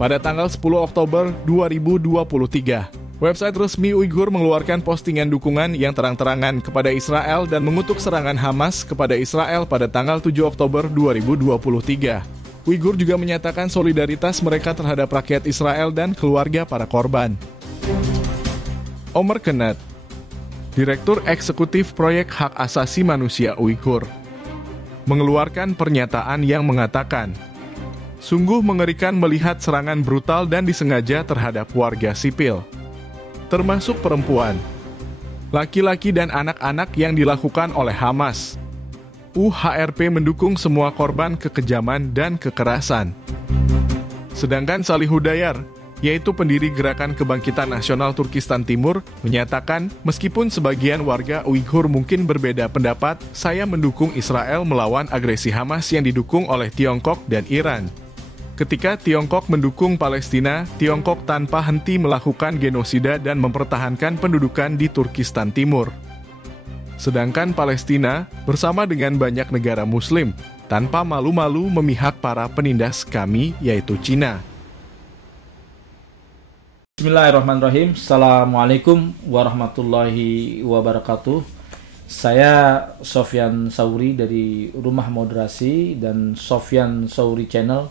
Pada tanggal 10 Oktober 2023, website resmi Uighur mengeluarkan postingan dukungan yang terang-terangan kepada Israel dan mengutuk serangan Hamas kepada Israel pada tanggal 7 Oktober 2023. Uighur juga menyatakan solidaritas mereka terhadap rakyat Israel dan keluarga para korban. Omer Kenat, Direktur Eksekutif Proyek Hak Asasi Manusia Uighur, mengeluarkan pernyataan yang mengatakan, sungguh mengerikan melihat serangan brutal dan disengaja terhadap warga sipil, termasuk perempuan, laki-laki dan anak-anak yang dilakukan oleh Hamas. UHRP mendukung semua korban kekejaman dan kekerasan. Sedangkan Salih Hudayar, yaitu pendiri Gerakan Kebangkitan Nasional Turkistan Timur, menyatakan meskipun sebagian warga Uighur mungkin berbeda pendapat, saya mendukung Israel melawan agresi Hamas yang didukung oleh Tiongkok dan Iran. Ketika Tiongkok mendukung Palestina, Tiongkok tanpa henti melakukan genosida dan mempertahankan pendudukan di Turkistan Timur. Sedangkan Palestina bersama dengan banyak negara Muslim tanpa malu-malu memihak para penindas kami, yaitu Cina. Bismillahirrahmanirrahim. Assalamualaikum warahmatullahi wabarakatuh. Saya Sofyan Sauri dari Rumah Moderasi dan Sofyan Sauri Channel.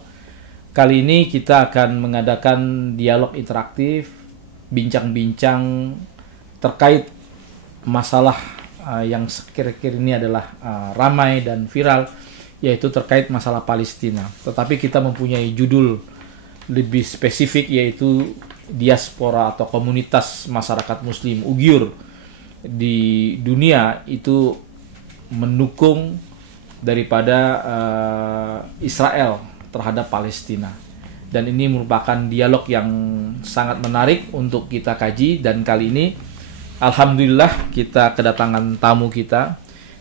Kali ini kita akan mengadakan dialog interaktif, bincang-bincang terkait masalah yang sekira-kira ini adalah ramai dan viral, yaitu terkait masalah Palestina. Tetapi kita mempunyai judul lebih spesifik, yaitu diaspora atau komunitas masyarakat Muslim Uighur di dunia itu mendukung daripada Israel terhadap Palestina. Dan ini merupakan dialog yang sangat menarik untuk kita kaji, dan kali ini alhamdulillah kita kedatangan tamu kita,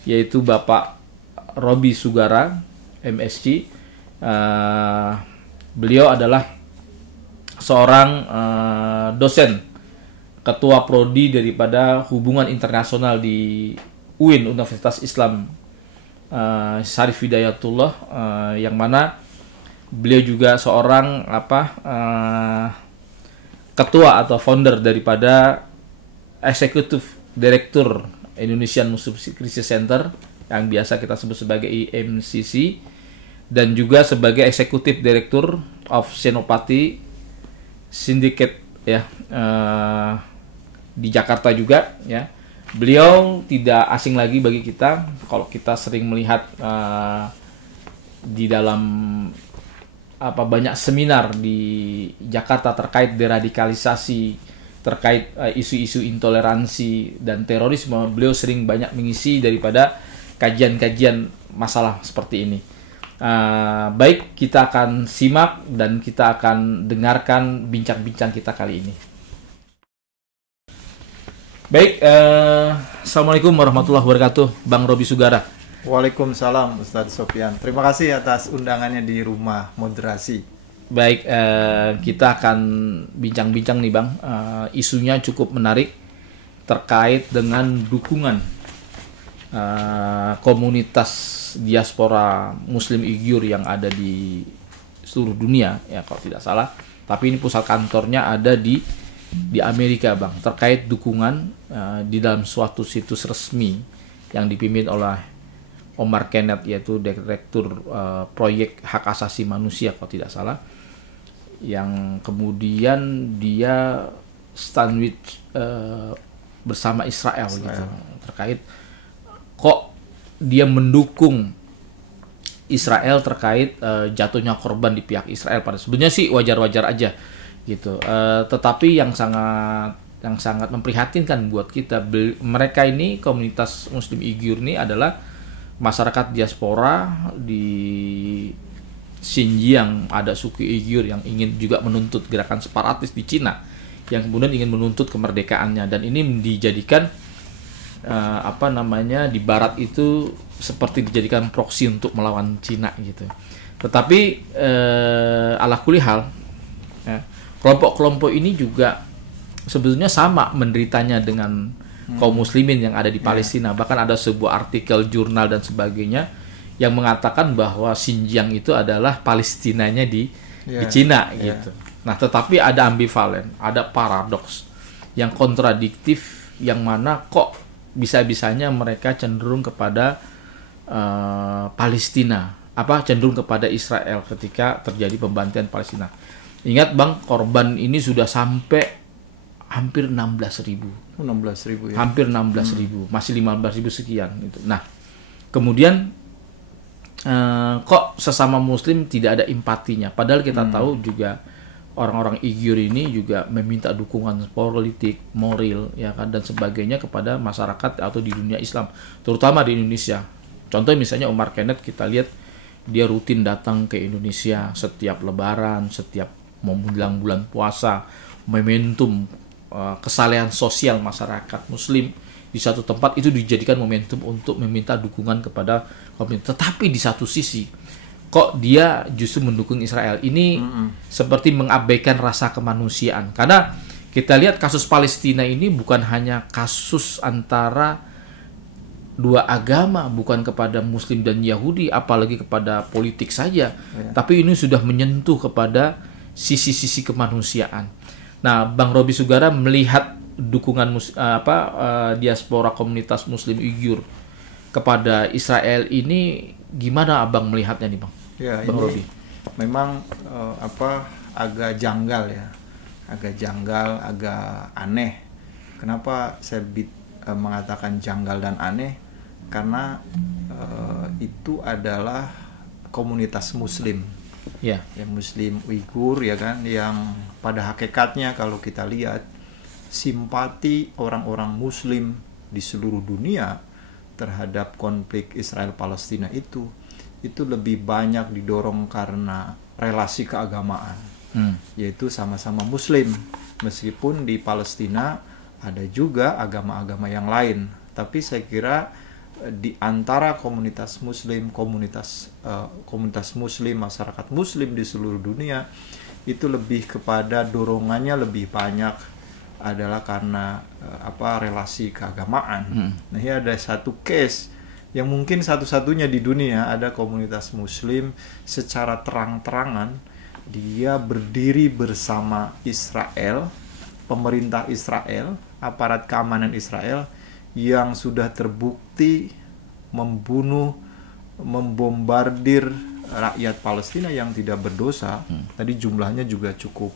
yaitu Bapak Roby Sugara, MSc. Beliau adalah seorang dosen, ketua prodi daripada hubungan internasional di UIN, Universitas Islam Syarif Hidayatullah, yang mana beliau juga seorang ketua atau founder daripada Eksekutif Direktur Indonesian Muslim Crisis Center yang biasa kita sebut sebagai IMCC, dan juga sebagai Eksekutif Direktur of Senopati Syndicate di Jakarta juga ya. Beliau tidak asing lagi bagi kita kalau kita sering melihat di dalam banyak seminar di Jakarta terkait deradikalisasi, terkait isu-isu intoleransi dan terorisme. Beliau sering banyak mengisi daripada kajian-kajian masalah seperti ini. Baik, kita akan simak dan kita akan dengarkan bincang-bincang kita kali ini. Baik, Assalamualaikum warahmatullahi wabarakatuh, Bang Roby Sugara. Waalaikumsalam Ustadz Sofyan. Terima kasih atas undangannya di Rumah Moderasi. Baik, kita akan bincang-bincang nih Bang. Isunya cukup menarik terkait dengan dukungan komunitas diaspora Muslim Uighur yang ada di seluruh dunia ya kalau tidak salah. Tapi ini pusat kantornya ada di Amerika Bang. Terkait dukungan di dalam suatu situs resmi yang dipimpin oleh Omar Kenat, yaitu Direktur Proyek Hak Asasi Manusia kalau tidak salah, yang kemudian dia stand with bersama Israel. Gitu, terkait kok dia mendukung Israel terkait jatuhnya korban di pihak Israel. Pada sebenarnya sih wajar-wajar aja gitu. Tetapi yang sangat memprihatinkan buat kita, mereka ini komunitas Muslim Uighur ini adalah masyarakat diaspora di Xinjiang. Ada suku Uighur yang ingin juga menuntut gerakan separatis di Cina, yang kemudian ingin menuntut kemerdekaannya, dan ini dijadikan di Barat itu seperti dijadikan proksi untuk melawan Cina gitu. Tetapi ala kulli hal ya, kelompok-kelompok ini juga sebetulnya sama menderitanya dengan kaum muslimin yang ada di Palestina. Bahkan ada sebuah artikel jurnal dan sebagainya yang mengatakan bahwa Xinjiang itu adalah Palestinanya di Ya, Cina ya. gitu. Nah, tetapi ada ambivalen, ada paradoks yang kontradiktif, yang mana kok bisa-bisanya mereka cenderung kepada Palestina, cenderung kepada Israel ketika terjadi pembantaian Palestina. Ingat Bang, korban ini sudah sampai hampir 16.000. 16.000 ya. Hampir 16.000, masih 15.000 sekian gitu. Nah, kemudian kok sesama Muslim tidak ada empatinya? Padahal kita tahu juga orang-orang Uyghur ini juga meminta dukungan politik, moral, ya kan, dan sebagainya kepada masyarakat atau di dunia Islam, terutama di Indonesia. Contoh misalnya Omar Kenneth, kita lihat dia rutin datang ke Indonesia setiap Lebaran, setiap mau menjelang bulan puasa, momentum kesalehan sosial masyarakat Muslim di satu tempat itu dijadikan momentum untuk meminta dukungan kepada pemerintah. Tetapi di satu sisi kok dia justru mendukung Israel. Ini seperti mengabaikan rasa kemanusiaan. Karena kita lihat kasus Palestina ini bukan hanya kasus antara dua agama, bukan kepada Muslim dan Yahudi, apalagi kepada politik saja. Tapi ini sudah menyentuh kepada sisi-sisi kemanusiaan. Nah, Bang Robi Sugara melihat dukungan diaspora komunitas Muslim Uyghur kepada Israel ini, gimana Abang melihatnya nih Bang? Ya, Bang Robi. Memang agak janggal ya, agak aneh. Kenapa saya mengatakan janggal dan aneh? Karena itu adalah komunitas Muslim. Ya. Yang Muslim Uighur ya kan, yang pada hakikatnya kalau kita lihat simpati orang-orang Muslim di seluruh dunia terhadap konflik Israel-Palestina itu lebih banyak didorong karena relasi keagamaan, yaitu sama-sama Muslim. Meskipun di Palestina ada juga agama-agama yang lain, tapi saya kira di antara komunitas Muslim, komunitas Muslim, masyarakat Muslim di seluruh dunia itu lebih kepada dorongannya lebih banyak adalah karena relasi keagamaan. Nah, ini ada satu case yang mungkin satu-satunya di dunia ada komunitas Muslim secara terang-terangan dia berdiri bersama Israel, pemerintah Israel, aparat keamanan Israel yang sudah terbukti membombardir rakyat Palestina yang tidak berdosa. Tadi jumlahnya juga cukup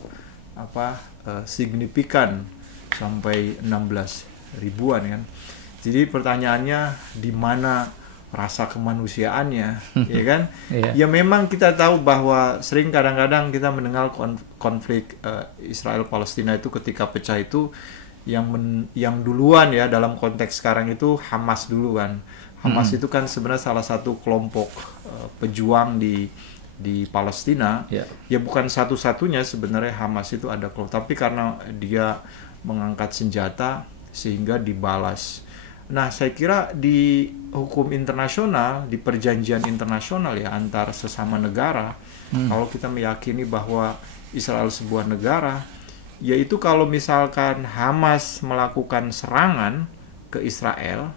signifikan sampai 16 ribuan kan. Jadi pertanyaannya di mana rasa kemanusiaannya, ya kan? Ya memang kita tahu bahwa sering kadang-kadang kita mendengar konflik Israel Palestina itu ketika pecah itu yang duluan ya dalam konteks sekarang itu Hamas dulu kan. Hamas itu kan sebenarnya salah satu kelompok pejuang di Palestina. Ya bukan satu-satunya sebenarnya Hamas itu ada kelompok, tapi karena dia mengangkat senjata sehingga dibalas. Nah, saya kira di hukum internasional, di perjanjian internasional ya antar sesama negara, kalau kita meyakini bahwa Israel sebuah negara, yaitu kalau misalkan Hamas melakukan serangan ke Israel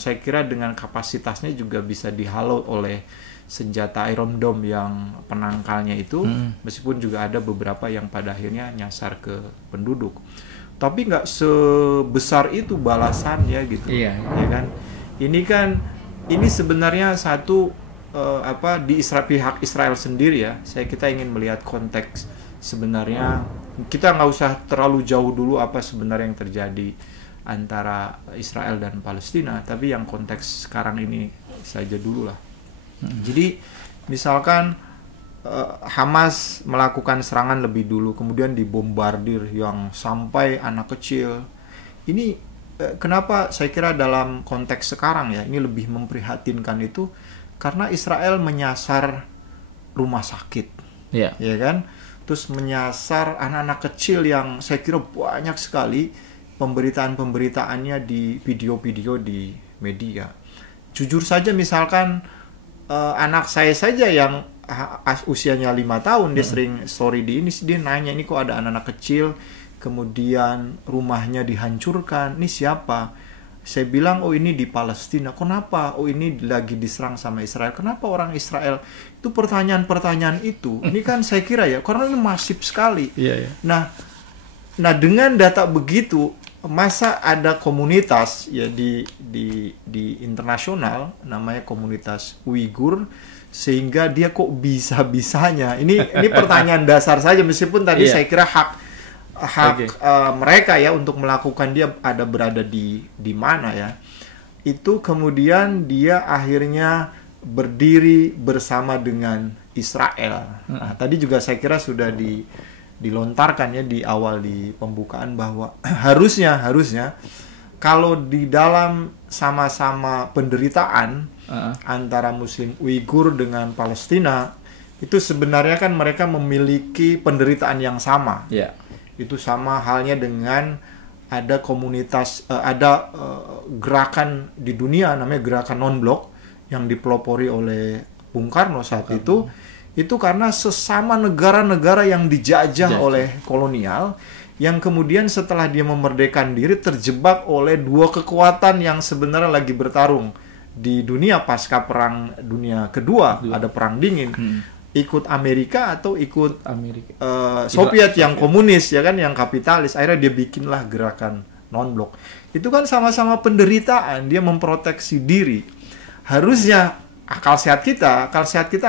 saya kira dengan kapasitasnya juga bisa dihalau oleh senjata Iron Dome yang penangkalnya itu, meskipun juga ada beberapa yang pada akhirnya nyasar ke penduduk. Tapi nggak sebesar itu balasannya gitu, ya kan? Ini sebenarnya satu di pihak Israel sendiri ya. Kita ingin melihat konteks sebenarnya. Kita nggak usah terlalu jauh dulu apa sebenarnya yang terjadi antara Israel dan Palestina, tapi yang konteks sekarang ini saja dulu lah. Jadi misalkan Hamas melakukan serangan lebih dulu, kemudian dibombardir yang sampai anak kecil. Ini kenapa saya kira dalam konteks sekarang ya, ini lebih memprihatinkan itu karena Israel menyasar rumah sakit, ya kan? Terus menyasar anak-anak kecil yang saya kira banyak sekali pemberitaan-pemberitaannya di video-video di media. Jujur saja misalkan anak saya saja yang usianya 5 tahun, dia sering story dia nanya, ini kok ada anak-anak kecil kemudian rumahnya dihancurkan, ini siapa? Saya bilang, oh ini di Palestina. Kenapa? Oh ini lagi diserang sama Israel. Kenapa orang Israel? Itu pertanyaan-pertanyaan itu. Ini kan saya kira ya, karena ini masif sekali. Nah, dengan data begitu, masa ada komunitas ya di internasional, namanya komunitas Uighur, sehingga dia kok bisa-bisanya. Ini pertanyaan dasar saja, meskipun tadi saya kira hak mereka ya untuk melakukan, dia ada berada di mana ya. Itu kemudian dia akhirnya berdiri bersama dengan Israel. Nah, tadi juga saya kira sudah dilontarkan ya di awal di pembukaan bahwa harusnya kalau di dalam sama-sama penderitaan antara Muslim Uighur dengan Palestina, itu sebenarnya kan mereka memiliki penderitaan yang sama. Itu sama halnya dengan ada komunitas, gerakan di dunia namanya gerakan non-blok yang dipelopori oleh Bung Karno saat itu karena sesama negara-negara yang dijajah oleh kolonial, yang kemudian setelah dia memerdekakan diri terjebak oleh dua kekuatan yang sebenarnya lagi bertarung di dunia pasca Perang Dunia Kedua. Ada Perang Dingin. Ikut Amerika atau ikut Soviet yang komunis ya kan, yang kapitalis. Akhirnya dia bikinlah gerakan non-blok. Itu kan sama-sama penderitaan, dia memproteksi diri. Harusnya akal sehat kita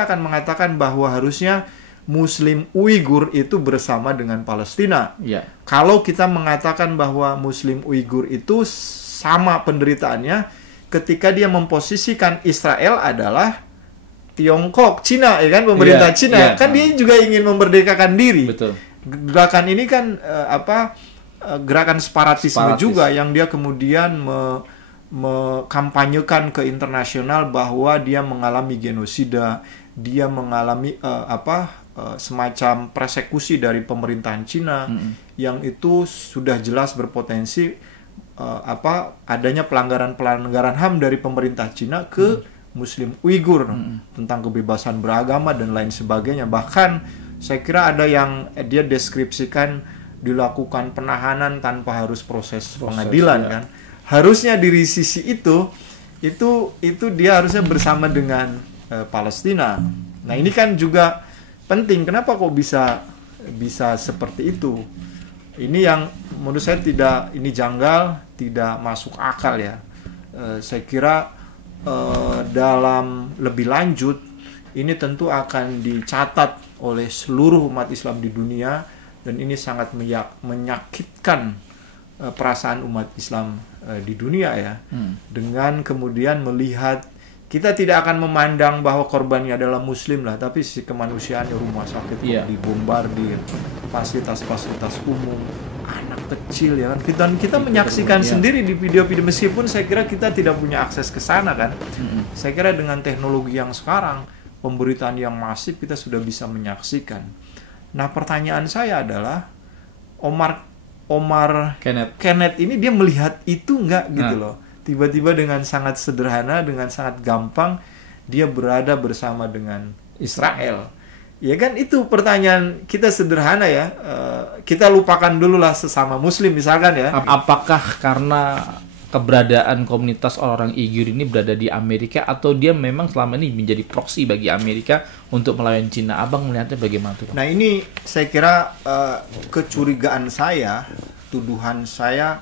akan mengatakan bahwa harusnya Muslim Uighur itu bersama dengan Palestina. Kalau kita mengatakan bahwa Muslim Uighur itu sama penderitaannya, ketika dia memposisikan Israel adalah Tiongkok, Cina, ya kan, pemerintah Cina, kan dia juga ingin memerdekakan diri. Gerakan ini kan gerakan separatisme juga, yang dia kemudian mengkampanyekan ke internasional bahwa dia mengalami genosida, dia mengalami semacam persekusi dari pemerintahan Cina, yang itu sudah jelas berpotensi adanya pelanggaran HAM dari pemerintah Cina ke Muslim Uighur, tentang kebebasan beragama dan lain sebagainya. Bahkan saya kira ada yang dia deskripsikan dilakukan penahanan tanpa harus proses pengadilan kan. Harusnya dari sisi itu dia harusnya bersama dengan Palestina. Nah, ini kan juga penting. Kenapa kok bisa seperti itu? Ini yang menurut saya ini janggal, tidak masuk akal ya. Saya kira dalam lebih lanjut ini tentu akan dicatat oleh seluruh umat Islam di dunia, dan ini sangat menyakitkan perasaan umat Islam di dunia ya. Dengan kemudian melihat, kita tidak akan memandang bahwa korbannya adalah Muslim lah, tapi sisi kemanusiaannya, rumah sakit dibombardir, fasilitas-fasilitas umum, anak kecil ya kan. Kita menyaksikan sendiri di video-video, meskipun saya kira kita tidak punya akses ke sana kan. Saya kira dengan teknologi yang sekarang, pemberitaan yang masif, kita sudah bisa menyaksikan. Nah, pertanyaan saya adalah Omar Kenneth ini dia melihat itu enggak gitu loh. Tiba-tiba dengan sangat sederhana, dengan sangat gampang dia berada bersama dengan Israel. Ya kan, itu pertanyaan kita sederhana ya. Kita lupakan dulu lah sesama Muslim misalkan ya. Apakah karena keberadaan komunitas orang Uighur ini berada di Amerika, atau dia memang selama ini menjadi proksi bagi Amerika untuk melawan Cina? Abang melihatnya bagaimana tuh? Nah, ini saya kira kecurigaan saya, tuduhan saya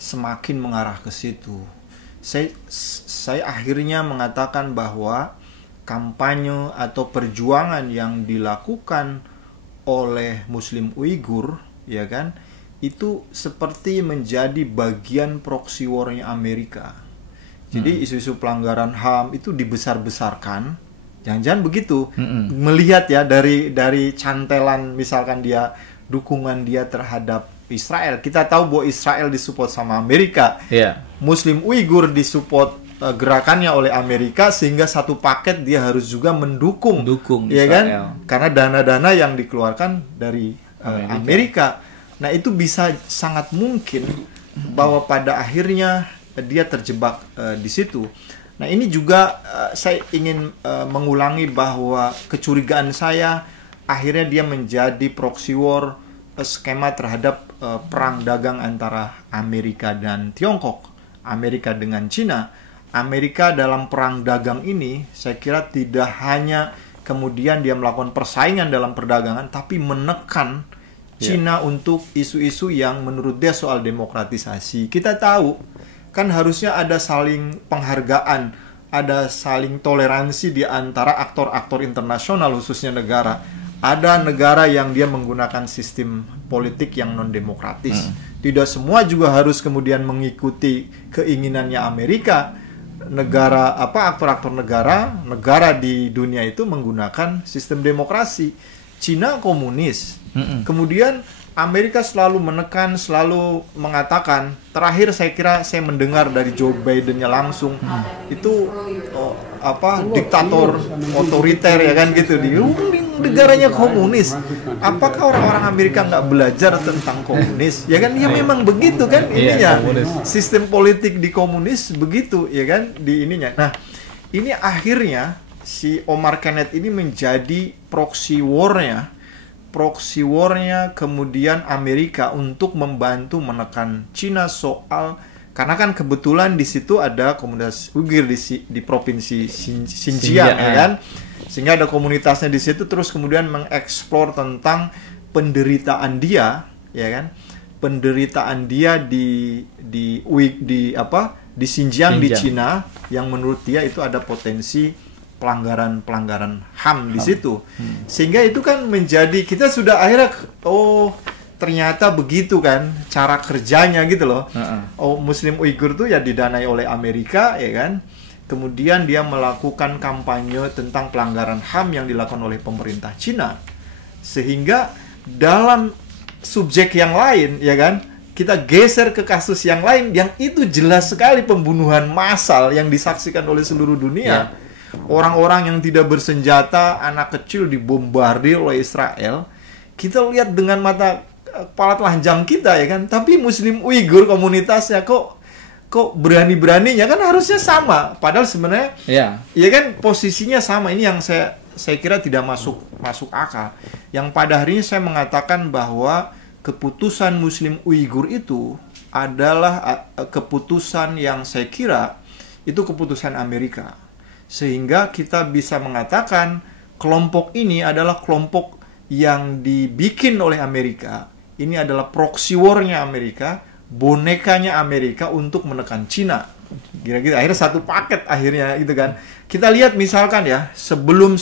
semakin mengarah ke situ. Saya akhirnya mengatakan bahwa kampanye atau perjuangan yang dilakukan oleh Muslim Uighur, ya kan, itu seperti menjadi bagian proxy war-nya Amerika. Jadi isu-isu pelanggaran HAM itu dibesar-besarkan. Jangan-jangan begitu. Melihat ya dari cantelan misalkan dukungan dia terhadap Israel. Kita tahu bahwa Israel disupport sama Amerika. Muslim Uighur disupport gerakannya oleh Amerika, sehingga satu paket dia harus juga mendukung ya kan? Karena dana-dana yang dikeluarkan dari Amerika. Nah, itu bisa sangat mungkin bahwa pada akhirnya dia terjebak di situ. Nah, ini juga saya ingin mengulangi bahwa kecurigaan saya akhirnya dia menjadi proxy war, skema terhadap perang dagang antara Amerika dan Tiongkok. Amerika dengan Cina, Amerika dalam perang dagang ini saya kira tidak hanya kemudian dia melakukan persaingan dalam perdagangan, tapi menekan Cina untuk isu-isu yang menurut dia soal demokratisasi. Kita tahu kan harusnya ada saling penghargaan, ada saling toleransi di antara aktor-aktor internasional khususnya negara. Ada negara yang dia menggunakan sistem politik yang non-demokratis. Tidak semua juga harus kemudian mengikuti keinginannya Amerika. Negara aktor-aktor negara di dunia itu menggunakan sistem demokrasi. Cina komunis. Kemudian Amerika selalu menekan, selalu mengatakan, terakhir saya kira saya mendengar dari Joe Biden-nya langsung, itu diktator otoriter ya kan gitu, negaranya komunis. Apakah orang-orang Amerika nggak belajar tentang komunis? Ya kan, ya memang begitu kan ininya. Sistem politik di komunis begitu ya kan di ininya. Nah, ini akhirnya si Omar Kenneth ini menjadi proxy war-nya kemudian Amerika untuk membantu menekan Cina soal, karena kan kebetulan di situ ada komunitas Uighur di provinsi Xinjiang ya kan, sehingga ada komunitasnya di situ, terus kemudian mengeksplor tentang penderitaan dia ya kan, penderitaan dia di Xinjiang di Cina, yang menurut dia itu ada potensi pelanggaran HAM di situ. Sehingga itu kan menjadi, kita sudah akhirnya ternyata begitu kan cara kerjanya gitu loh. Muslim Uighur tuh ya didanai oleh Amerika ya kan. Kemudian dia melakukan kampanye tentang pelanggaran HAM yang dilakukan oleh pemerintah Cina. Sehingga dalam subjek yang lain ya kan, kita geser ke kasus yang lain yang itu jelas sekali pembunuhan massal yang disaksikan oleh seluruh dunia. Orang-orang yang tidak bersenjata, anak kecil dibombardir oleh Israel. Kita lihat dengan mata kepala telanjang kita ya kan. Tapi Muslim Uighur komunitasnya kok berani-beraninya, kan harusnya sama. Padahal sebenarnya ya kan posisinya sama. Ini yang saya kira tidak masuk akal. Yang pada hari ini saya mengatakan bahwa keputusan Muslim Uighur itu adalah keputusan yang saya kira itu keputusan Amerika. Sehingga kita bisa mengatakan kelompok ini adalah kelompok yang dibikin oleh Amerika. Ini adalah proxy war-nya Amerika, bonekanya Amerika untuk menekan Cina. Kira-kira akhirnya satu paket akhirnya gitu kan. Kita lihat misalkan ya, sebelum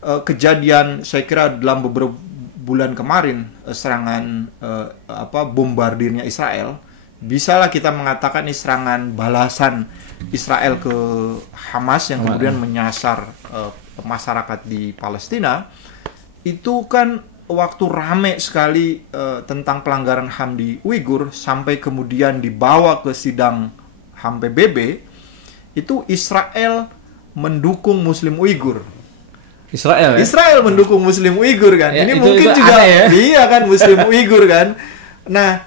kejadian saya kira dalam beberapa bulan kemarin serangan bombardirnya Israel, bisalah kita mengatakan ini serangan balasan Israel ke Hamas yang kemudian menyasar masyarakat di Palestina. Itu kan waktu rame sekali tentang pelanggaran HAM di Uighur, sampai kemudian dibawa ke sidang HAM PBB. Itu Israel mendukung Muslim Uighur. Israel mendukung Muslim Uighur kan. Ya, ini mungkin juga iya kan, Muslim Uighur kan. Nah,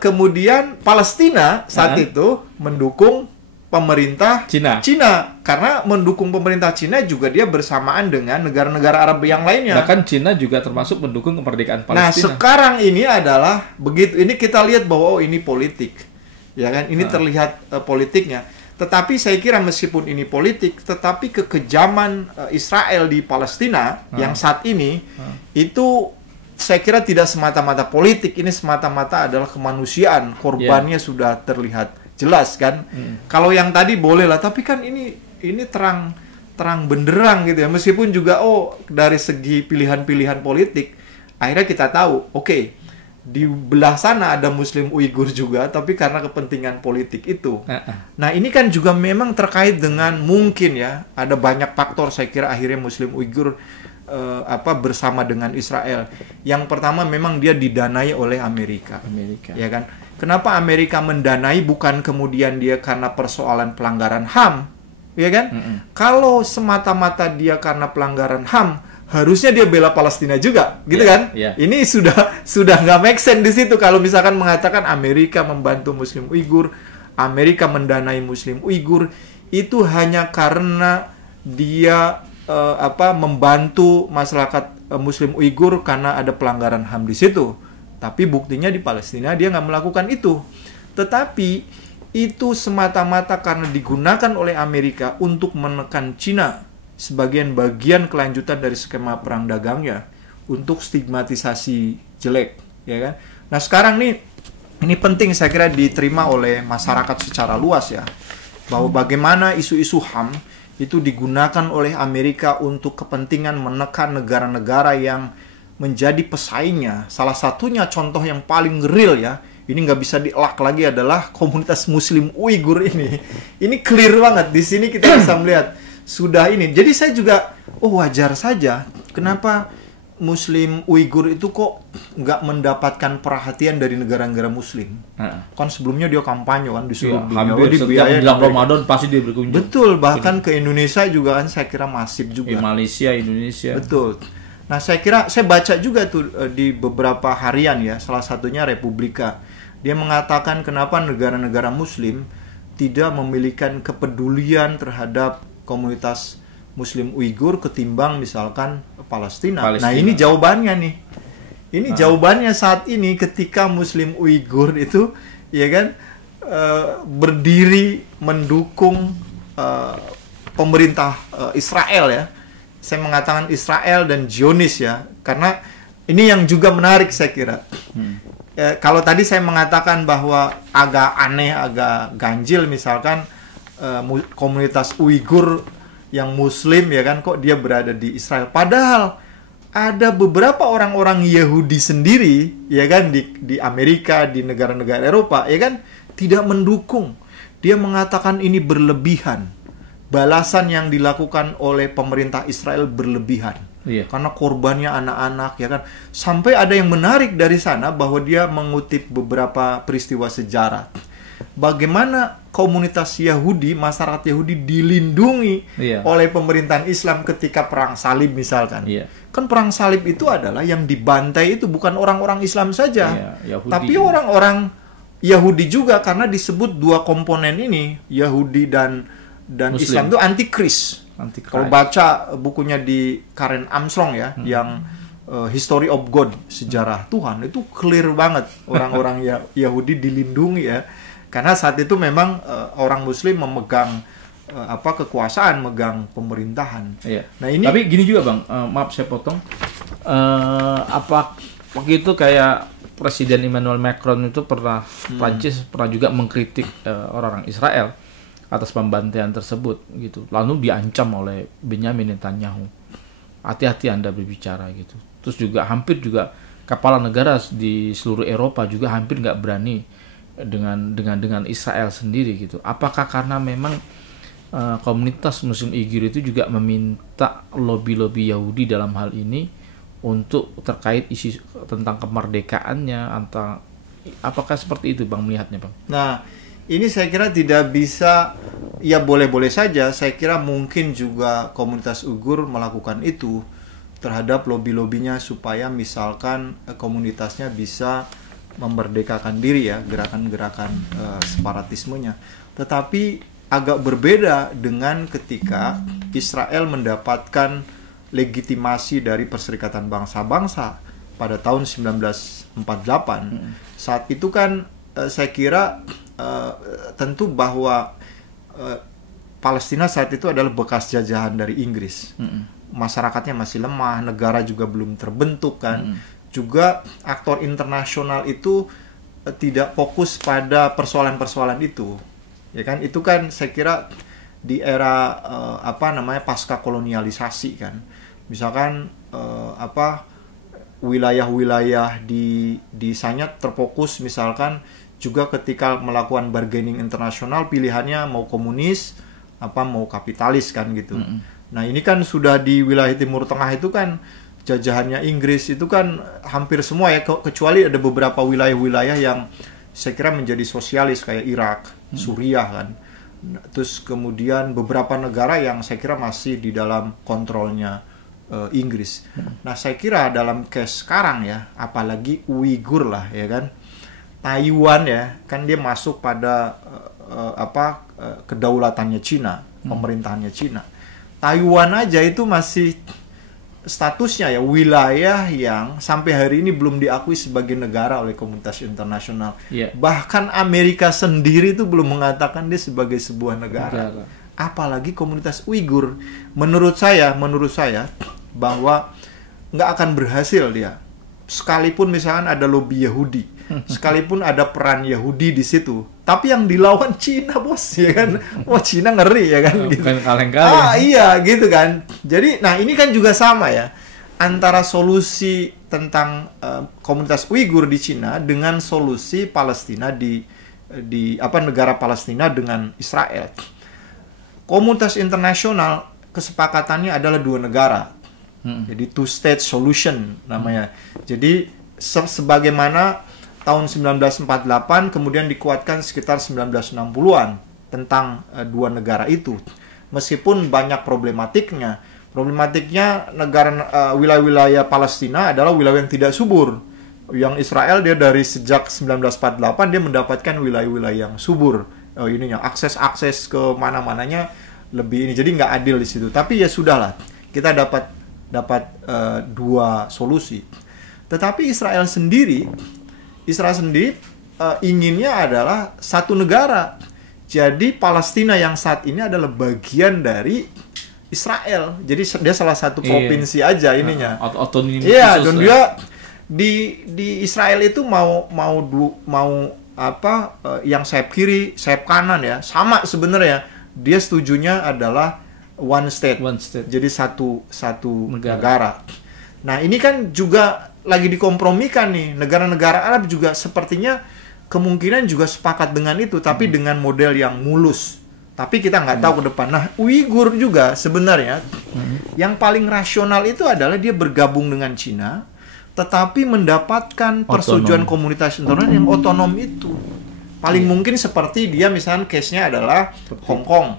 kemudian Palestina saat itu mendukung pemerintah Cina. Karena mendukung pemerintah Cina juga dia bersamaan dengan negara-negara Arab yang lainnya. Bahkan Cina juga termasuk mendukung kemerdekaan Palestina. Nah, sekarang ini adalah begitu. Ini kita lihat bahwa ini politik. Ya kan? Ini terlihat politiknya. Tetapi saya kira meskipun ini politik, tetapi kekejaman Israel di Palestina yang saat ini itu saya kira tidak semata-mata politik, ini semata-mata adalah kemanusiaan. Korbannya sudah terlihat jelas kan. Kalau yang tadi boleh lah, tapi kan ini terang benderang gitu ya. Meskipun juga dari segi pilihan-pilihan politik, akhirnya kita tahu, oke, di belah sana ada Muslim Uighur juga, tapi karena kepentingan politik itu. Nah, ini kan juga memang terkait dengan mungkin ya, ada banyak faktor saya kira akhirnya Muslim Uighur bersama dengan Israel. Yang pertama memang dia didanai oleh Amerika. Ya kan? Kenapa Amerika mendanai? Bukan kemudian dia karena persoalan pelanggaran HAM, ya kan? Kalau semata-mata dia karena pelanggaran HAM, harusnya dia bela Palestina juga, gitu kan? Ini sudah nggak make sense di situ. Kalau misalkan mengatakan Amerika membantu Muslim Uighur, Amerika mendanai Muslim Uighur, itu hanya karena dia membantu masyarakat Muslim Uighur karena ada pelanggaran HAM di situ. Tapi buktinya di Palestina dia nggak melakukan itu. Tetapi itu semata-mata karena digunakan oleh Amerika untuk menekan Cina sebagian bagian kelanjutan dari skema perang dagangnya untuk stigmatisasi jelek, ya kan? Nah, sekarang nih ini penting saya kira diterima oleh masyarakat secara luas ya, bahwa bagaimana isu-isu HAM itu digunakan oleh Amerika untuk kepentingan menekan negara-negara yang menjadi pesaingnya. Salah satunya contoh yang paling real ya, ini nggak bisa dielak lagi adalah komunitas Muslim Uighur ini. Ini clear banget, di sini kita bisa melihat sudah ini. Jadi saya juga, wajar saja kenapa Muslim Uighur itu kok nggak mendapatkan perhatian dari negara-negara Muslim. Kan sebelumnya dia kampanye kan di seluruh dunia. Hampir setiap bulan Ramadan pasti dia berkunjung. Betul, bahkan ke Indonesia juga kan saya kira masif juga. Di Malaysia, Indonesia. Betul. Nah, saya kira saya baca juga tuh di beberapa harian ya, salah satunya Republika. Dia mengatakan kenapa negara-negara Muslim tidak memiliki kepedulian terhadap komunitas Muslim Uighur ketimbang misalkan Palestina. Nah, ini jawabannya nih. Ini jawabannya saat ini ketika Muslim Uighur itu ya kan berdiri mendukung pemerintah Israel ya. Saya mengatakan Israel dan Zionis ya, karena ini yang juga menarik saya kira. Kalau tadi saya mengatakan bahwa agak aneh, agak ganjil misalkan komunitas Uighur yang Muslim ya kan, kok dia berada di Israel. Padahal ada beberapa orang-orang Yahudi sendiri ya kan di Amerika, di negara-negara Eropa ya kan tidak mendukung. Dia mengatakan ini berlebihan. Balasan yang dilakukan oleh pemerintah Israel berlebihan. Karena korbannya anak-anak ya kan. Sampai ada yang menarik dari sana bahwa dia mengutip beberapa peristiwa sejarah. Bagaimana komunitas Yahudi, masyarakat Yahudi dilindungi oleh pemerintahan Islam ketika perang salib misalkan. Kan perang salib itu adalah yang dibantai itu bukan orang-orang Islam saja, tapi orang-orang Yahudi juga, karena disebut dua komponen ini, Yahudi dan Islam itu antikris. Kalau baca bukunya di Karen Armstrong ya, yang History of God, sejarah Tuhan, itu clear banget orang-orang Yahudi dilindungi ya. Karena saat itu memang orang Muslim memegang kekuasaan, megang pemerintahan. Nah, ini tapi gini juga Bang, maaf saya potong. Waktu itu kayak Presiden Emmanuel Macron itu Prancis pernah juga mengkritik orang-orang Israel atas pembantaian tersebut gitu. Lalu diancam oleh Benyamin Netanyahu. Hati-hati Anda berbicara gitu. Terus juga hampir juga kepala negara di seluruh Eropa juga hampir nggak berani dengan Israel sendiri gitu. Apakah karena memang komunitas Muslim Uighur itu juga meminta lobby Yahudi dalam hal ini untuk terkait isu tentang kemerdekaannya, apakah seperti itu Bang melihatnya Bang? Nah, ini saya kira tidak bisa, ya boleh-boleh saja. Saya kira mungkin juga komunitas Uighur melakukan itu terhadap lobby-lobbynya supaya misalkan komunitasnya bisa memerdekakan diri ya, gerakan-gerakan separatismenya. Tetapi agak berbeda dengan ketika Israel mendapatkan legitimasi dari Perserikatan Bangsa-Bangsa pada tahun 1948. Saat itu kan saya kira tentu bahwa Palestina saat itu adalah bekas jajahan dari Inggris. Masyarakatnya masih lemah, negara juga belum terbentuk kan. Juga aktor internasional itu tidak fokus pada persoalan-persoalan itu. Ya kan, itu kan saya kira di era pasca kolonialisasi kan. Misalkan wilayah-wilayah di sana terfokus misalkan juga ketika melakukan bargaining internasional pilihannya mau komunis mau kapitalis kan gitu. Nah, ini kan sudah di wilayah Timur Tengah itu kan jajahannya Inggris itu kan hampir semua ya, kecuali ada beberapa wilayah-wilayah yang saya kira menjadi sosialis kayak Irak, Suriah kan. Terus kemudian beberapa negara yang saya kira masih di dalam kontrolnya Inggris. Nah, saya kira dalam case sekarang ya, apalagi Uighur lah ya kan. Taiwan ya, kan dia masuk pada kedaulatannya Cina, pemerintahannya Cina. Taiwan aja itu masih statusnya ya wilayah yang sampai hari ini belum diakui sebagai negara oleh komunitas internasional. Bahkan Amerika sendiri itu belum mengatakan dia sebagai sebuah negara. Apalagi komunitas Uighur. Menurut saya bahwa nggak akan berhasil dia. Sekalipun misalkan ada lobby Yahudi, sekalipun ada peran Yahudi di situ, tapi yang dilawan Cina, bos, ya kan? Wah, Cina ngeri, ya kan? Gitu. Bukan kaleng-kaleng. Iya, gitu kan. Jadi, nah ini kan juga sama ya, antara solusi tentang komunitas Uighur di Cina dengan solusi Palestina di negara Palestina dengan Israel. Komunitas internasional kesepakatannya adalah dua negara. Jadi two state solution namanya. Jadi sebagaimana tahun 1948 kemudian dikuatkan sekitar 1960-an tentang dua negara itu. Meskipun banyak problematiknya. Problematiknya wilayah-wilayah Palestina adalah wilayah yang tidak subur. Yang Israel dia dari sejak 1948 dia mendapatkan wilayah-wilayah yang subur. Akses ke mana-mananya lebih ini, jadi nggak adil di situ. Tapi ya sudahlah, kita dapat dua solusi. Tetapi Israel sendiri inginnya adalah satu negara. Jadi Palestina yang saat ini adalah bagian dari Israel. Jadi dia salah satu provinsi aja ininya. Otonomi. Iya, dan dia di Israel itu mau yang sayap kiri, sayap kanan ya, sama sebenarnya. Dia setujunya adalah one state. Jadi satu negara. Nah, ini kan juga lagi dikompromikan nih. Negara-negara Arab juga sepertinya kemungkinan juga sepakat dengan itu, tapi dengan model yang mulus. Tapi kita nggak tahu ke depan. Nah, Uighur juga sebenarnya yang paling rasional itu adalah dia bergabung dengan Cina, tetapi mendapatkan persetujuan komunitas internasional yang otonom itu. Paling mungkin seperti dia misalnya case-nya adalah Hong Kong.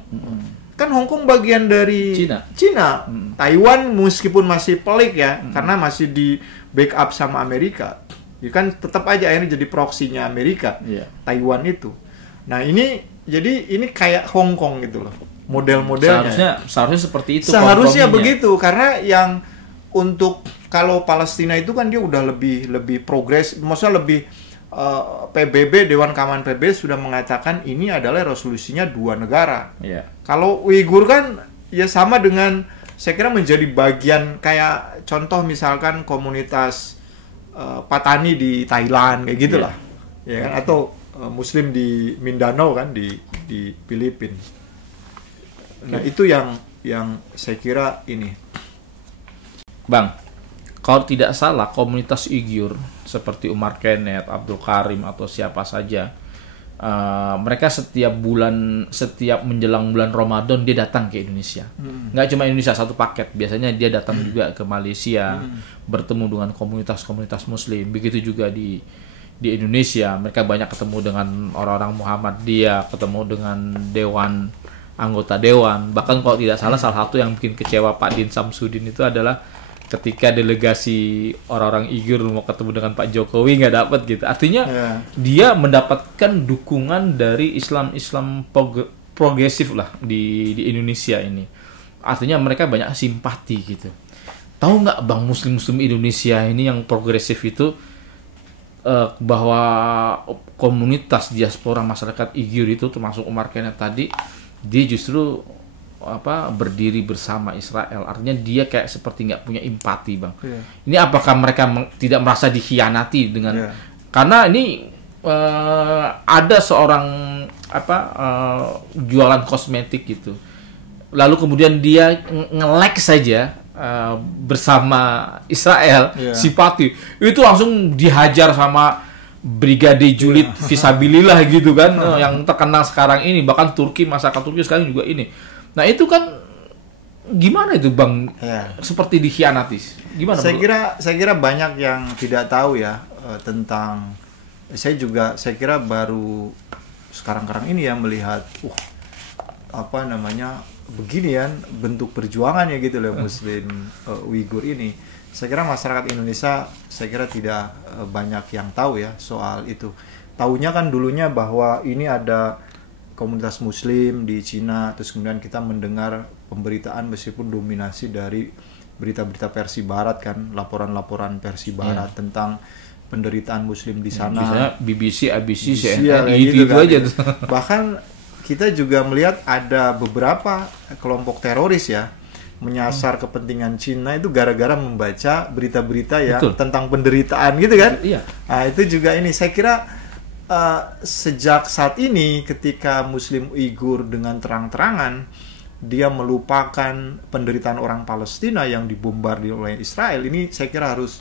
Kan Hong Kong bagian dari Cina. Taiwan meskipun masih pelik ya, karena masih di backup sama Amerika. Ya kan tetap aja akhirnya jadi proksinya Amerika. Taiwan itu. Nah, ini kayak Hong Kong gitu loh. Model-modelnya. Seharusnya seperti itu. Seharusnya begitu, karena yang untuk kalau Palestina itu kan dia udah lebih progres, maksudnya lebih PBB, Dewan Keamanan PBB sudah mengatakan ini adalah resolusinya dua negara. Kalau Uighur kan ya sama dengan, saya kira menjadi bagian kayak contoh misalkan komunitas Patani di Thailand kayak gitulah, ya kan? Atau Muslim di Mindanao kan di Filipina. Nah itu yang saya kira ini. Bang, kalau tidak salah komunitas Uighur seperti Umar Kenneth, Abdul Karim atau siapa saja, mereka setiap menjelang bulan Ramadan dia datang ke Indonesia. Nggak cuma Indonesia satu paket, biasanya dia datang juga ke Malaysia, bertemu dengan komunitas-komunitas Muslim. Begitu juga di Indonesia, mereka banyak ketemu dengan orang-orang Muhammadiyah, ketemu dengan anggota dewan. Bahkan kalau tidak salah satu yang bikin kecewa Pak Din Samsudin itu adalah ketika delegasi orang-orang Uighur mau ketemu dengan Pak Jokowi nggak dapat gitu. Artinya dia mendapatkan dukungan dari Islam progresif lah di Indonesia ini. Artinya mereka banyak simpati gitu. Tahu nggak Bang, Muslim Indonesia ini yang progresif itu bahwa komunitas diaspora masyarakat Uighur itu termasuk Umar Kenneth tadi, dia justru berdiri bersama Israel. Artinya dia kayak seperti nggak punya empati, Bang. Ini apakah mereka tidak merasa dikhianati dengan karena ini ada seorang jualan kosmetik gitu, lalu kemudian dia nge-like saja bersama Israel, simpati itu langsung dihajar sama Brigade Julid Fisabilillah gitu kan, yang terkenal sekarang ini. Bahkan masyarakat Turki sekarang juga ini. Nah itu kan gimana itu Bang? Seperti dikhianati. Gimana? Saya kira banyak yang tidak tahu ya tentang. Saya kira baru sekarang ini ya melihat begini ya bentuk perjuangannya gitu loh Muslim Uighur ini. Saya kira masyarakat Indonesia tidak banyak yang tahu ya soal itu. Taunya kan dulunya bahwa ini ada komunitas Muslim di Cina, terus kemudian kita mendengar pemberitaan meskipun dominasi dari berita-berita versi Barat kan, laporan-laporan versi Barat tentang penderitaan Muslim di sana. Misalnya BBC, ABC, CNN, gitu kan. aja. Bahkan kita juga melihat ada beberapa kelompok teroris ya menyasar kepentingan Cina itu gara-gara membaca berita-berita yang tentang penderitaan gitu kan. Iya. Nah, itu juga ini saya kira sejak saat ini ketika Muslim Uighur dengan terang-terangan dia melupakan penderitaan orang Palestina yang dibombardir oleh Israel, ini saya kira harus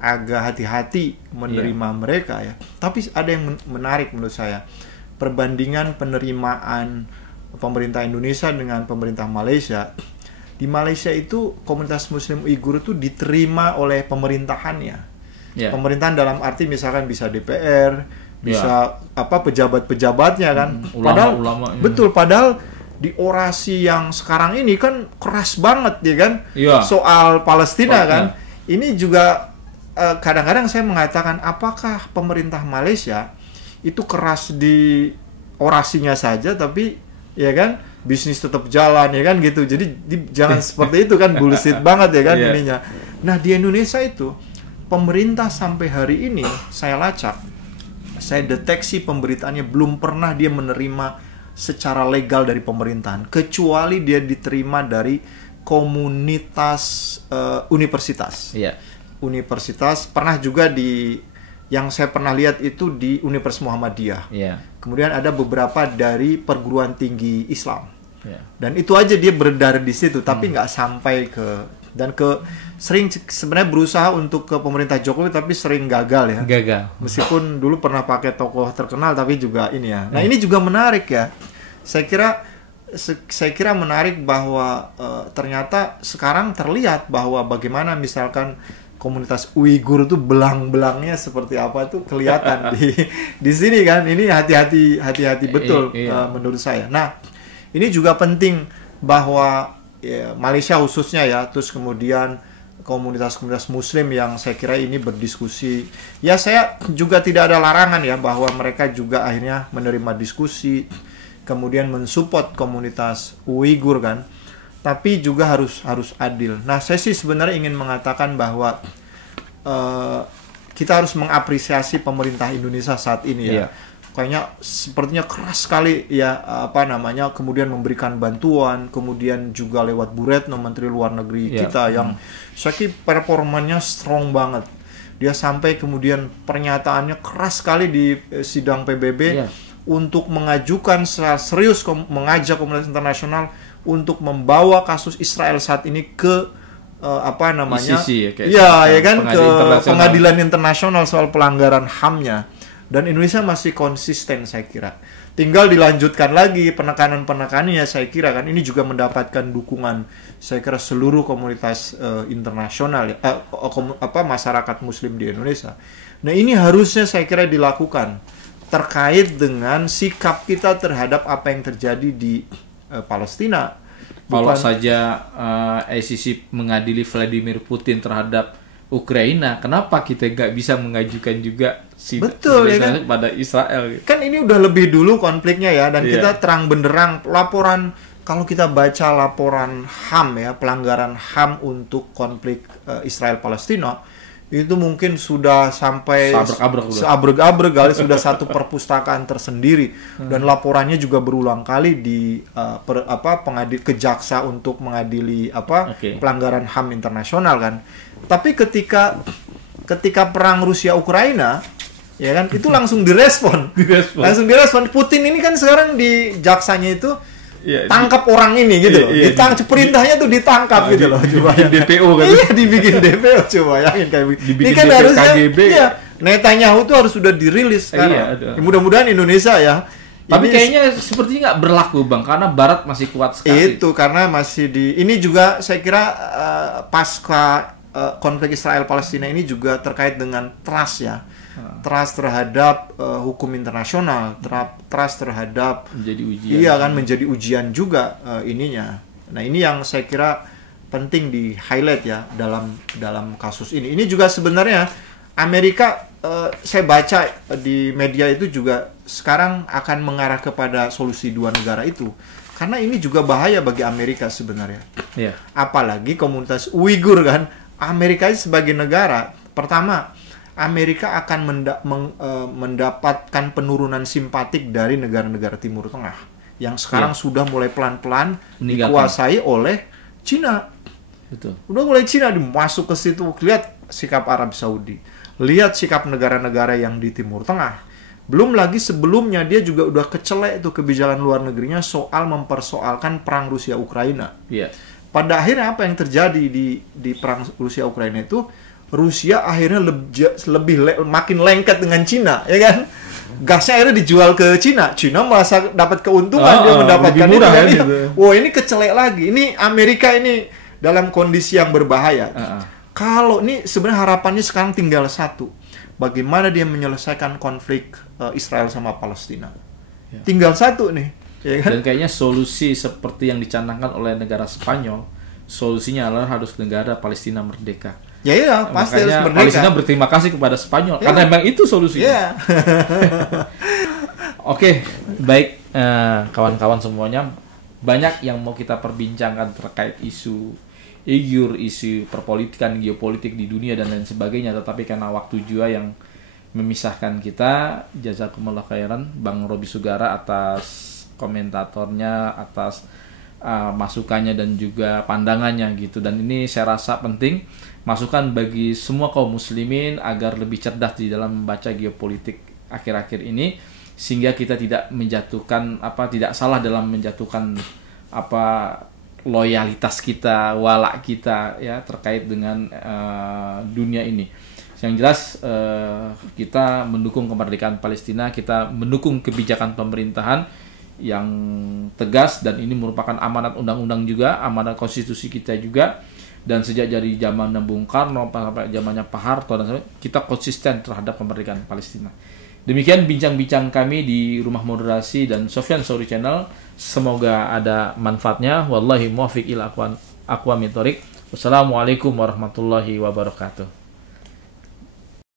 agak hati-hati menerima mereka ya. Tapi ada yang menarik menurut saya, perbandingan penerimaan pemerintah Indonesia dengan pemerintah Malaysia. Di Malaysia itu komunitas Muslim Uighur itu diterima oleh pemerintahannya. Pemerintahan dalam arti misalkan bisa DPR, bisa pejabat-pejabatnya kan. Ulama-ulama. Betul, padahal di orasi yang sekarang ini kan keras banget ya kan. Soal Palestina kan. Ini juga kadang-kadang saya mengatakan apakah pemerintah Malaysia itu keras di orasinya saja tapi ya kan bisnis tetap jalan ya kan gitu. Jadi jangan seperti itu kan, bullshit banget ya kan ininya. Nah, di Indonesia itu pemerintah sampai hari ini saya lacak, saya deteksi pemberitaannya belum pernah dia menerima secara legal dari pemerintahan kecuali dia diterima dari komunitas universitas. Universitas pernah juga yang saya pernah lihat itu di Universitas Muhammadiyah. Kemudian ada beberapa dari perguruan tinggi Islam. Dan itu aja dia beredar di situ, tapi nggak sampai sering sebenarnya berusaha untuk ke pemerintah Jokowi tapi sering gagal ya. Meskipun dulu pernah pakai tokoh terkenal tapi juga ini ya. Nah, ini juga menarik ya. Saya kira menarik bahwa ternyata sekarang terlihat bahwa bagaimana misalkan komunitas Uighur itu belang-belangnya seperti apa itu kelihatan di sini kan. Ini hati-hati betul menurut saya. Nah, ini juga penting bahwa Malaysia khususnya ya, terus kemudian komunitas-komunitas Muslim yang saya kira ini berdiskusi. Ya, saya juga tidak ada larangan ya bahwa mereka juga akhirnya menerima diskusi, kemudian mensupport komunitas Uighur kan. Tapi juga harus adil. Nah, saya sih sebenarnya ingin mengatakan bahwa kita harus mengapresiasi pemerintah Indonesia saat ini ya. Kayaknya sepertinya keras sekali ya kemudian memberikan bantuan, kemudian juga lewat Bu Retno Menteri Luar Negeri kita yang saya kira performanya strong banget. Dia sampai kemudian pernyataannya keras sekali di sidang PBB untuk mengajukan secara serius mengajak komunitas internasional untuk membawa kasus Israel saat ini ke ICC, ke pengadilan internasional soal pelanggaran HAM-nya. Dan Indonesia masih konsisten saya kira. Tinggal dilanjutkan lagi penekanan-penekanannya saya kira kan. Ini juga mendapatkan dukungan saya kira seluruh komunitas internasional masyarakat Muslim di Indonesia. Nah, ini harusnya saya kira dilakukan terkait dengan sikap kita terhadap apa yang terjadi di Palestina. Kalau saja ICC mengadili Vladimir Putin terhadap Ukraina, kenapa kita nggak bisa mengajukan juga betul ya kan pada Israel? Kan ini udah lebih dulu konfliknya ya, dan kita terang benderang laporan. Kalau kita baca laporan HAM ya, pelanggaran HAM untuk konflik Israel Palestina, itu mungkin sudah sampai seabrek-abrek kali, sudah satu perpustakaan tersendiri. Dan laporannya juga berulang kali di kejaksa untuk mengadili pelanggaran HAM internasional kan. Tapi ketika perang Rusia Ukraina ya kan, itu langsung direspon. Putin ini kan sekarang di jaksanya itu tangkap orang ini gitu loh. Perintahnya tuh ditangkap gitu loh. Coba DPO kan. Iya, dibikin DPO, coba bayangin kayak dibikin ini kan DPO, harusnya KGB. Netanyahu tuh harus sudah dirilis sekarang. Mudah-mudahan Indonesia ya. Tapi kayaknya sepertinya nggak berlaku Bang, karena Barat masih kuat sekali. Itu karena masih ini juga saya kira pasca konflik Israel Palestina ini juga terkait dengan trust ya. Trust terhadap hukum internasional, trust terhadap menjadi ujian. Menjadi ujian juga ininya. Nah, ini yang saya kira penting di highlight ya dalam kasus ini. Ini juga sebenarnya Amerika saya baca di media itu juga sekarang akan mengarah kepada solusi dua negara itu. Karena ini juga bahaya bagi Amerika sebenarnya. Apalagi komunitas Uighur kan. Amerika sebagai negara, pertama, Amerika akan mendapatkan penurunan simpatik dari negara-negara Timur Tengah yang sekarang sudah mulai pelan-pelan dikuasai oleh Cina. Betul. Udah mulai Cina masuk ke situ. Lihat sikap Arab Saudi, lihat sikap negara-negara yang di Timur Tengah. Belum lagi sebelumnya dia juga udah kecelek itu kebijakan luar negerinya soal mempersoalkan perang Rusia Ukraina. Pada akhirnya apa yang terjadi di perang Rusia Ukraina itu, Rusia akhirnya makin lengket dengan Cina, ya kan? Gasnya akhirnya dijual ke Cina. Cina merasa dapat keuntungan, dia mendapatkan murah, ini. Gitu. Wah, ini kecelek lagi. Ini Amerika ini dalam kondisi yang berbahaya. Kalau ini sebenarnya harapannya sekarang tinggal satu. Bagaimana dia menyelesaikan konflik Israel sama Palestina. Tinggal satu nih. Ya kan? Dan kayaknya solusi seperti yang dicanangkan oleh negara Spanyol, solusinya adalah harus negara Palestina merdeka. Ya iya, pasti harus merdeka. Palestina berterima kasih kepada Spanyol karena memang itu solusinya. Oke, baik kawan-kawan semuanya, banyak yang mau kita perbincangkan terkait isu Uighur, isu perpolitikan, geopolitik di dunia dan lain sebagainya, tetapi karena waktu juga yang memisahkan kita, jazakumullah khairan Bang Roby Sugara atas komentatornya, atas masukannya dan juga pandangannya gitu. Dan ini saya rasa penting masukan bagi semua kaum muslimin agar lebih cerdas di dalam membaca geopolitik akhir-akhir ini, sehingga kita tidak menjatuhkan tidak salah dalam menjatuhkan loyalitas kita, walak kita ya terkait dengan dunia ini. Yang jelas kita mendukung kemerdekaan Palestina, kita mendukung kebijakan pemerintahan yang tegas, dan ini merupakan amanat undang-undang juga, amanat konstitusi kita juga. Dan sejak dari zaman Bung Karno sampai zamannya Pak Harto dan sebagainya, kita konsisten terhadap kemerdekaan Palestina. Demikian bincang-bincang kami di Rumah Moderasi dan Sofyan Sauri Channel. Semoga ada manfaatnya. Wallahi muwaffiq ila aqwamit thoriq. Wassalamualaikum warahmatullahi wabarakatuh.